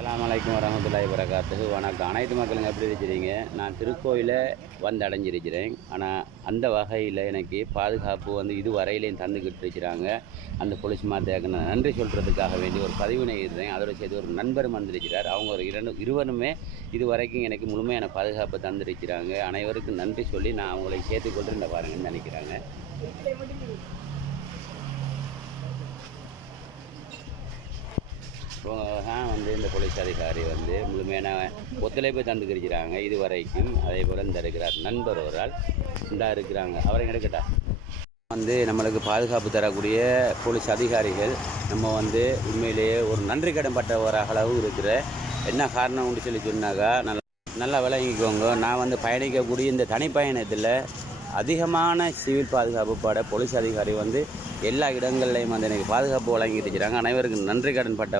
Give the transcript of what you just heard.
அஸ்ஸலாமு அலைக்கும் வரஹ்மத்துல்லாஹி வபரகாத்துஹு. வணக்கம். அனைத்து மக்களும் எப்படி இருக்கிறீங்க? நான் திருக்கோயிலை வந்து அடைஞ்சிருக்கிறேன். ஆனால் அந்த வகையில் எனக்கு பாதுகாப்பு இது வரையிலையும் தந்துக்கிட்டு இருக்கிறாங்க. அந்த போலீஸ் மாத்தையாக்கு நான் நன்றி சொல்கிறதுக்காக வேண்டி ஒரு பதிவினை எழுதுறேன். அதோடு சேர்த்து ஒரு நண்பரும் வந்திருக்கிறார். அவங்க ஒரு இருவருமே இது வரைக்கும் எனக்கு முழுமையான பாதுகாப்பு தந்திருக்கிறாங்க. அனைவருக்கும் நன்றி சொல்லி நான் அவங்களை சேர்த்துக்கொண்டு இந்த பாருங்கன்னு நினைக்கிறாங்க. இந்த போலீஸ் அதிகாரி முழுமையான ஒத்துழைப்பை தந்துக்கிறாங்க இது வரைக்கும். அதே போல் இந்த இருக்கிறார் நண்பர் ஒரு ஆள் இந்த இருக்கிறாங்க. அவரை எடுக்கட்டா நம்மளுக்கு பாதுகாப்பு தரக்கூடிய போலீஸ் அதிகாரிகள் நம்ம உண்மையிலேயே ஒரு நன்றி கடன் பட்ட ஒரு அளவு இருக்கிற என்ன காரணம் சொல்லி சொன்னாக்கா நல்லா விளங்கிக்கோங்க. நான் பயணிக்கக்கூடிய இந்த தனிப்பயணத்தில் அதிகமான சிவில் பாதுகாப்பு பட போலீஸ் அதிகாரி எல்லா இடங்கள்லையும் எனக்கு பாதுகாப்பு வழங்கிட்டு இருக்கிறாங்க. அனைவருக்கும் நன்றி கடன் பட்ட